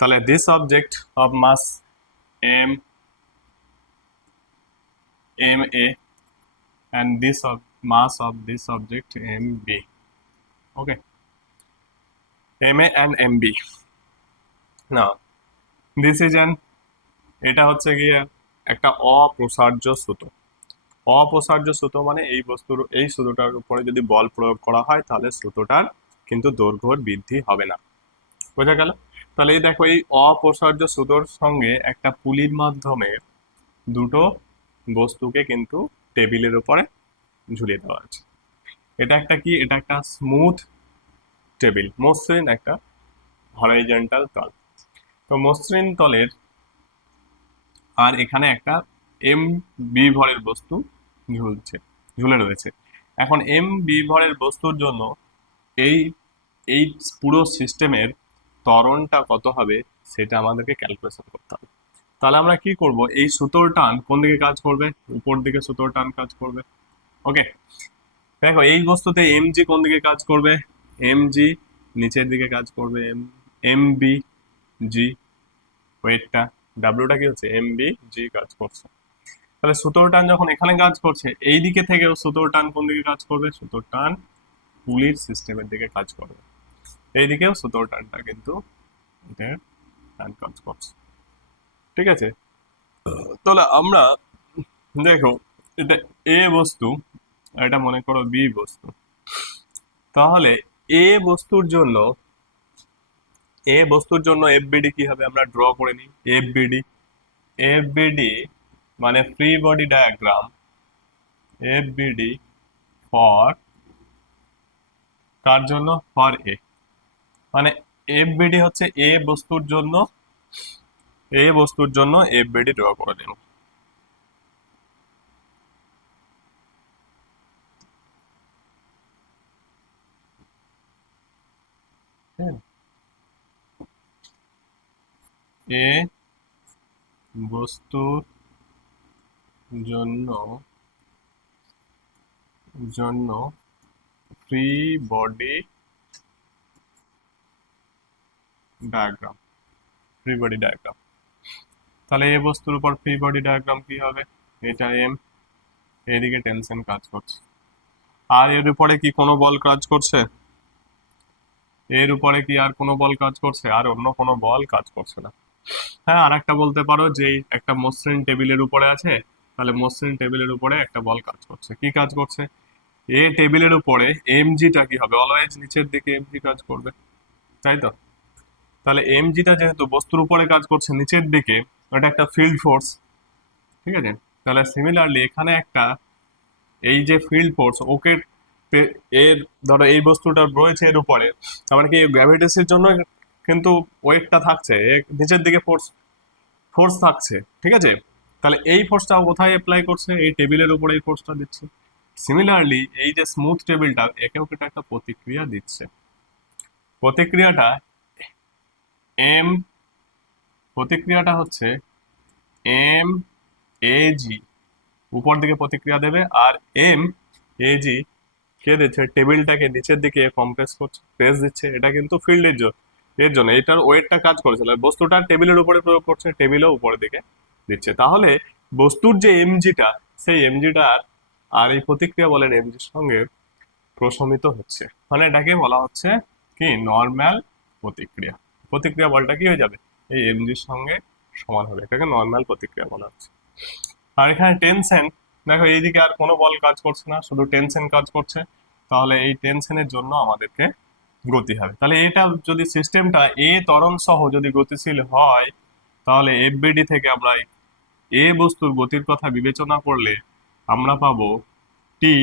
তাহলে this object of mass m ma and this of mass of this object mb. Okay, ma and mb. Now this is an, এটা হচ্ছে গিয়ে একটা অপ্রসার্য সুতো। অপ্রসার্য সুতো মানে এই বস্তুর এই সুতোটার উপরে যদি বল প্রয়োগ করা হয় তাহলে সুতোটার কিন্তু দৈর্ঘ্য বৃদ্ধি হবে না। বোঝা গেল? তাহলে এই দেখো, এই অপ্রসার্য সুতোর সঙ্গে একটা পুলির মাধ্যমে দুটো বস্তুকে কিন্তু টেবিলের উপরে ঝুলিয়ে দেওয়া আছে। এটা একটা কি? এটা একটা স্মুথ টেবিল, মসৃণ একটা হরাইজন্টাল তল। তো মসৃণ তলের আর এখানে একটা এম বি ভরের বস্তু ঝুলে রয়েছে। এখন এম বি ভরের বস্তুর জন্য এই এই পুরো সিস্টেমের ত্বরণটা কত হবে সেটা আমাদেরকে ক্যালকুলেশন করতে হবে। তাহলে আমরা কি করব, এই সুতোর টান কোন দিকে কাজ করবে? উপর দিকে সুতোর টান কাজ করবে। ওকে, দেখো এই বস্তুতে এম জি কোন দিকে কাজ করবে? এম জি নিচের দিকে কাজ করবে। এম বি জি ওয়েটটা, ডাব্লিউটা কি হচ্ছে? এম বি জি কাজ করছে। তাহলে সুতোর টান যখন এখানে কাজ করছে, এই দিকে থেকেও সুতোর টান কোন দিকে কাজ করবে? সুতোর টান পুলির সিস্টেমের দিকে কাজ করবে। এইদিকেও সুতোর টানটা কিন্তু এটার টান কাজ করছে। ঠিক আছে, তাহলে আমরা দেখো, এটা এ বস্তু, এটা মনে করো বি বস্তু। তাহলে এ বস্তুর জন্য এফবিডি কি হবে? আমরা ড্র করে নিই। এফবিডি মানে ফ্রি বডি ডায়াগ্রাম, এফবিডি ফর কার জন্য? For a. মানে এফবিডি হচ্ছে এ বস্তুর জন্য এফবিডি ড্র করে দিন। এ বস্তুর জন্য ফ্রি বডি ডায়াগ্রাম, তাহলে এ বস্তুর উপর ফ্রি বডি ডায়াগ্রাম কি হবে? এটা এম, এদিকে টেনশন কাজ করছে, আর এর উপরে কি কোনো বল কাজ করছে? এর উপরে কি আর কোনো বল কাজ করছে? আর অন্য কোনো বল কাজ করছে না। হ্যাঁ, আর একটা বলতে পারো যে এই একটা মসৃণ টেবিলের উপরে আছে, তাহলে মসৃণ টেবিলের উপরে একটা বল কাজ করছে। কি কাজ করছে? এ টেবিলের উপরে এমজিটা কি হবে? অলওয়েজ নিচের দিকে এমজি কাজ করবে, তাই তো? তাহলে এমজিটা যেহেতু বস্তুর উপরে কাজ করছে নিচের দিকে, ওটা একটা ফিল্ড ফোর্স। ঠিক আছে, তাহলে সিমিলারলি এখানে একটা, এই যে ফিল্ড ফোর্স ওকে এর, ধরো এই বস্তুটা রয়েছে এর উপরে, তার মানে কি গ্র্যাভিটেসির জন্য কিন্তু ওয়েটটা থাকছে, নিচের দিকে ফোর্স থাকছে। ঠিক আছে, তাহলে এই ফোর্সটা কোথায় অ্যাপ্লাই করছে? এই টেবিলের উপরে এই ফোর্সটা দিচ্ছে। সিমিলারলি এই যে স্মুথ টেবিলটা, একেও কিন্তু একটা প্রতিক্রিয়া দিচ্ছে। প্রতিক্রিয়াটা এম প্রতিক্রিয়াটা হচ্ছে এম এ জি, উপর দিকে প্রতিক্রিয়া দেবে, আর এম এ জি কে দিচ্ছে? টেবিলটাকে নিচের দিকে কম্প্রেস করছে, প্রেস দিচ্ছে। এটা কিন্তু ফিল্ডের জন্য, এর জন্য এটার ওয়েটটা কাজ করেছিল, বস্তুটা টেবিলের উপরে প্রয়োগ করছে, টেবিলও উপরের দিকে দিচ্ছে। তাহলে বস্তুর যে এমজিটা, সেই এমজিটা আর এই প্রতিক্রিয়া বলের এমজির সঙ্গে প্রশমিত হচ্ছে, মানে এটাকে বলা হচ্ছে কি? নর্মাল প্রতিক্রিয়া। প্রতিক্রিয়া বলটা কি হয়ে যাবে? এই এমজির সঙ্গে সমান হবে, এটাকে নর্মাল প্রতিক্রিয়া বলা হচ্ছে। আর এখানে টেনশন, দেখো এইদিকে আর কোনো বল কাজ করছে না, শুধু টেনশন কাজ করছে। তাহলে এই টেনশনের জন্য আমাদেরকে গতি হবে। তাহলে এটা যদি সিস্টেমটা এ ত্বরণ সহ যদি গতিশীল হয়, তাহলে এফবিডি থেকে আমরা এ বস্তুর গতির কথা বিবেচনা করলে আমরা পাবো T,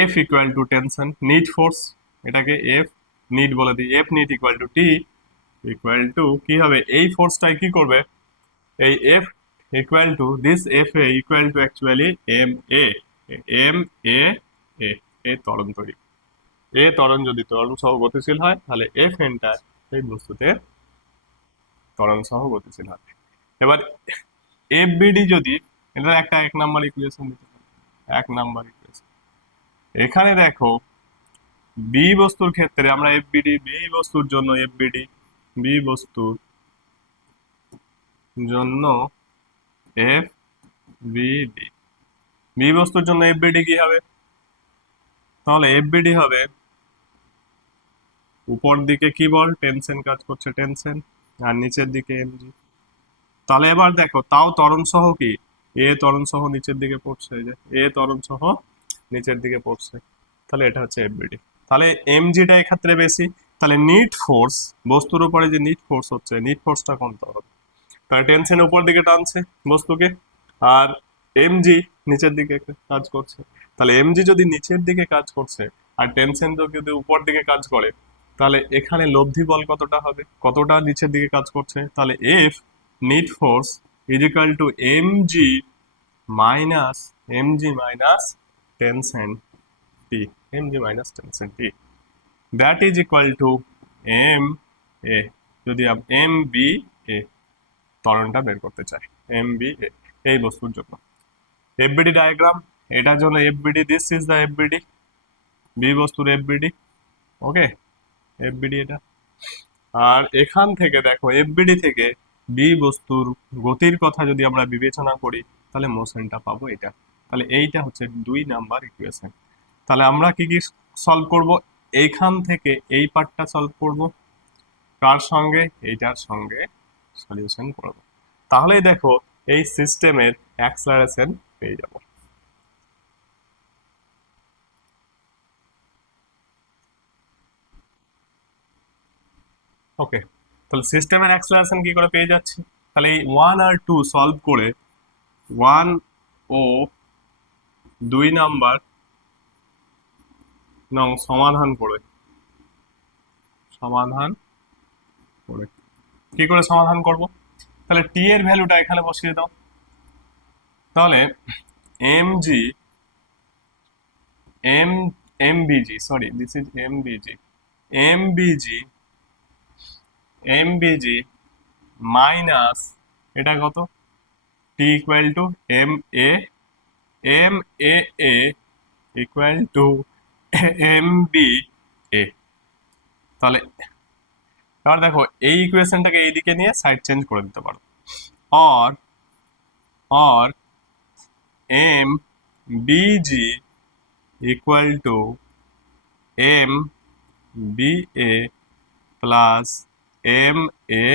F equal to tension net force, এটাকে এফ নিট বলে দিই। F net equal to T equal to কি হবে? এই ফোর্সটাই কি করবে? এই F equal to this F A equal to actually M A, M A A, A ত্বরণ তৈরি। এ ত্বরণ যদি ত্বরণ সহ গতিশীল হয়, তাহলে এফ এনটা এই বস্তুতে ত্বরণ সহ গতিশীল হয়। এবার এফ বিডি যদি, এটা একটা এক নাম্বার ইকুয়েশন দিতে পারি, এক নাম্বার ইকুয়েশন। এখানে দেখো বি বস্তুর ক্ষেত্রে আমরা এফবিডি, বি বস্তুর জন্য এফবিডি বি বস্তুর জন্য এফ বিডি, বি বস্তুর জন্য এফ বিডি কি হবে? তাহলে এফ বিডি হবে উপর দিকে কি বল, টেনশন কাজ করছে টেনশন, আর নিচের দিকে এমজি। তাহলে এবার দেখো, তাও ত্বরণ সহ কি, এ ত্বরণ সহ নিচের দিকে পড়ছে, এই যে এ ত্বরণ সহ নিচের দিকে পড়ছে, তাহলে এটা হচ্ছে এফবিডি। তাহলে এমজিটা এক্ষেত্রে বেশি, তাহলে নিট ফোর্স, বস্তুর উপরে যে নিট ফোর্স হচ্ছে, নিট ফোর্সটা কমতে হবে। তাহলে টেনশন উপর দিকে টানছে বস্তুকে, আর এমজি নিচের দিকে কাজ করছে। তাহলে এমজি যদি নিচের দিকে কাজ করছে আর টেনশন যদি উপর দিকে কাজ করে, তাহলে এখানে লব্ধি বল কতটা হবে, কতটা নিচের দিকে কাজ করছে? তাহলে F net force is equal to minus MG minus tension T, MG minus tension T, that is equal to M A. যদি এম বি এ ত্বরণটা বের করতে চাই, এম বি এ এই বস্তুর জন্য এফবিডি ডায়াগ্রাম, এটার জন্য এফবিডি, দিস ইজ দ্য এফবিডি, বি বস্তুর এফবিডি, ওকে, এফবিডি এটা। আর এখান থেকে দেখো এফবিডি থেকে বি বস্তুর গতির কথা যদি আমরা বিবেচনা করি, তাহলে মোশনটা পাবো এটা। তাহলে এইটা হচ্ছে 2 নাম্বার ইকুয়েশন। তাহলে আমরা কি কি সলভ করব? এইখান থেকে এই পার্টটা সলভ করব, কার সঙ্গে? এইটার সঙ্গে সলিউশন করব। তাহলেই দেখো এই সিস্টেমের অ্যাক্সেলারেশন পেয়ে যাব। ওকে, তাহলে সিস্টেমের অ্যাক্সেলারেশন কি করে পেয়ে যাচ্ছি? তাহলে এই 1 আর 2 সলভ করে 1 ও 2 নাম্বার নং সমাধান করে কি করে সমাধান করব? তাহলে টি এর ভ্যালুটা এখানে বসিয়ে দাও। তাহলে M G M MBG, sorry this is MBG, MBG MBG minus এটা কত, T equal to M A, M A A equal to M B A. তাহলে এবার দেখো এই ইকুয়েশনটাকে এইদিকে নিয়ে সাইড চেঞ্জ করে দিতে পারো, or or M BG equal to M B A plus M A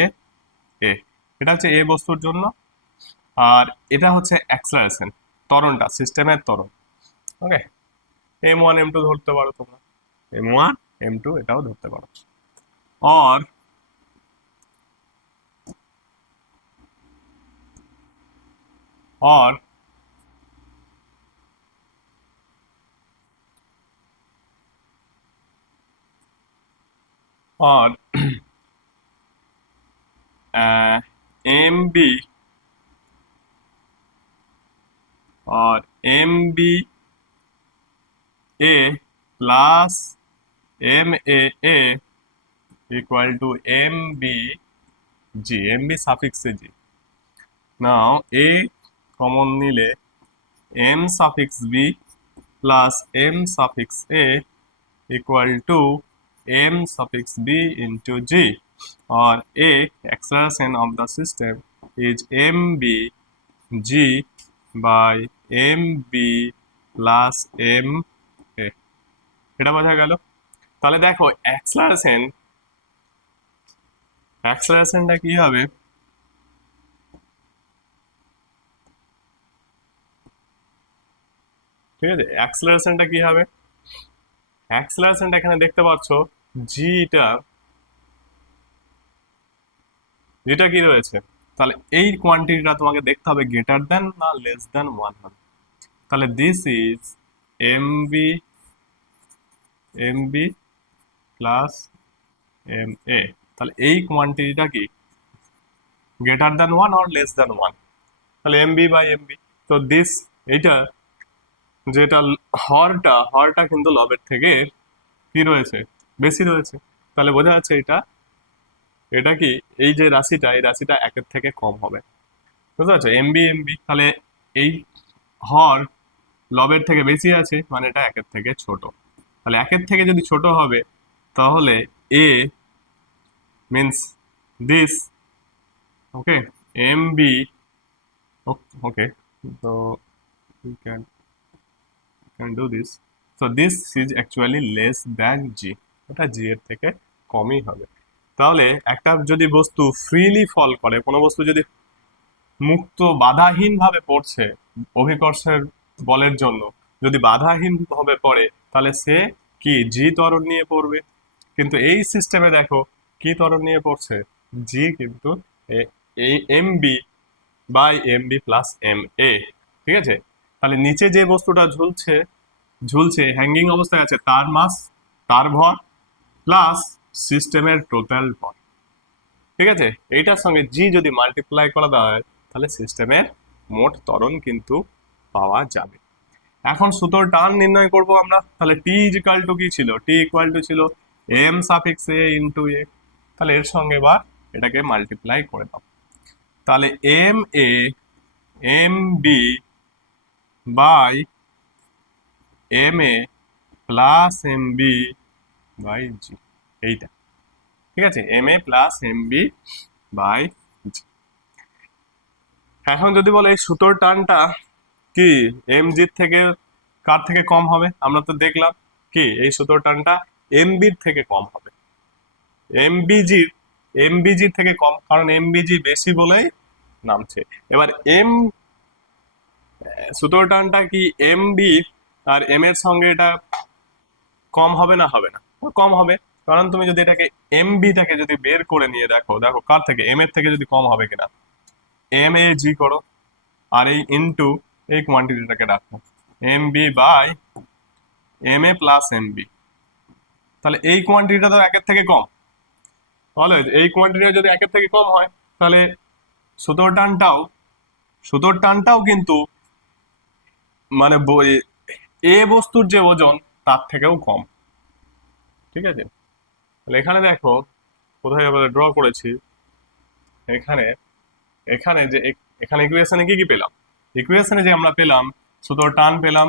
A. এটা হচ্ছে এ বস্তুর জন্য, আর এটা হচ্ছে অ্যাক্সেলারেশন, ত্বরণটা, সিস্টেমের ত্বরণ। ওকে, M1 M2 ধরতে পারো তোমরা, M1 M2 এটাও ধরতে পারো। और और और एम बी और m b a plus m a equal to m b g, m b suffix से जी। नाउ ए कॉमन निले m suffix b plus m suffix a equal to m suffix b into g, or a acceleration of the system is mb g by mb plus m a। এটা বোঝা গেল? তাহলে দেখো অ্যাক্সেলারেশনটা কি হবে? ঠিক আছে, অ্যাক্সেলারেশনটা কি হবে? অ্যাক্সেলারেশনটা এখানে দেখতে পাচ্ছ, জিটা যেটা কি রয়েছে, তাহলে এই কোয়ান্টিটিটা তোমাকে দেখতে হবে গ্রেটার দেন না লেস দেন 1 হবে। তাহলে this is MB MB plus M A, তাহলে এই কোয়ান্টিটিটা কি greater than 1 or less than 1, তাহলে এমবি বাই এমবি। তো দিস এইটা যেটা হরটা কিন্তু লবের থেকে কি রয়েছে, বেশি রয়েছে। তাহলে বোঝা যাচ্ছে এটা কি, এই যে রাশিটা, এই রাশিটা 1-এর থেকে কম হবে। বুঝতে পারছো, এমবি এমবি, তাহলে এই হর লবের থেকে বেশি আছে, মানে এটা 1-এর থেকে ছোট। তাহলে 1-এর থেকে যদি ছোট হবে, তাহলে এ means this, okay, mb, okay, so we can do this. So this is actually less than g, এটা g এর থেকে কমই হবে। তাহলে একটা যদি বস্তু ফ্রিলি ফল করে, কোনো বস্তু যদি মুক্ত বাধাহীন ভাবে পড়ছে অভিকর্ষের বলের জন্য, যদি বাধাহীন ভাবে পড়ে, তাহলে সে কি জি ত্বরণ নিয়ে পড়বে। কিন্তু এই সিস্টেমে দেখো কি ত্বরণ নিয়ে পড়ছে, জি কিন্তু এই M B by M B plus M A, ঠিক আছে। তাহলে নিচে যে বস্তুটা ঝুলছে ঝুলছে হ্যাঙ্গিং অবস্থায় আছে, তার মাস, তার ভর প্লাস সিস্টেমের টোটাল ভর, ঠিক আছে। এইটার সঙ্গে জি যদি মাল্টিপ্লাই করা হয়, তাহলে সিস্টেমের মোট ত্বরণ কিন্তু পাওয়া যাবে। এখন সুতোর টান নির্ণয় করব আমরা, তাহলে টি ইজিক্যাল টু কি ছিল, টি ইকুয়াল টু ছিল M suffix A into A. তাহলে এর সঙ্গে এবার এটাকে মাল্টিপ্লাই করে দাও, তাহলে M A M B by M A plus M B by G, এইটা, ঠিক আছে, M A plus M B by G. এখন যদি বলে এই সুতোর টানটা কি এম জির থেকে কার থেকে কম হবে, আমরা তো দেখলাম কি এই সুতোর টানটা এম বির থেকে কম হবে, এমবিজির এমবিজির থেকে কম, কারণ এমবিজি বেশি বলেই নামছে। এবার এম সুতোর টানটা কি এম বি আর এম এর সঙ্গে এটা কম হবে না, হবে না, কম হবে। কারণ তুমি যদি এটাকে এম বিটাকে যদি বের করে নিয়ে দেখো, দেখো কার থেকে, এম এর থেকে যদি কম হবে কিনা, এম এ জি করো, আর এই ইনটু এই কোয়ান্টিটিটাকে রাখো m B by M A plus M b. তাহলে এই কোয়ান্টিটিটা তো একের থেকে কম, তাহলে এই কোয়ান্টিটিটা যদি একের থেকে কম হয়, তাহলে সুতোর টানটাও সুতোর টানটাও কিন্তু মানে এ বস্তুর যে ওজন তার থেকেও কম, ঠিক আছে। তাহলে এখানে দেখো কোথায় আমরা ড্র করেছি, এখানে এখানে যে এখানে ইকুয়েশনে কি কি পেলাম, ইকুয়েশনে যে আমরা পেলাম সুতোর টান পেলাম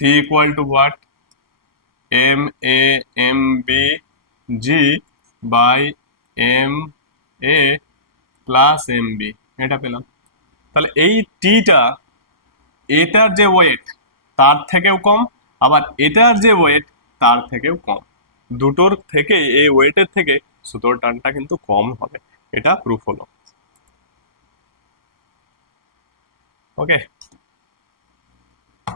T equal to what, M A M B G by M A plus M B, এটা পেলাম। তাহলে এই টিটা এটার যে ওয়েট তার থেকেও কম, আবার এটার যে ওয়েট তার থেকেও কম, দুটোর থেকে এই ওয়েটের থেকে সুতোর টানটা কিন্তু কম হবে, এটা প্রুফ হলো। ওকে।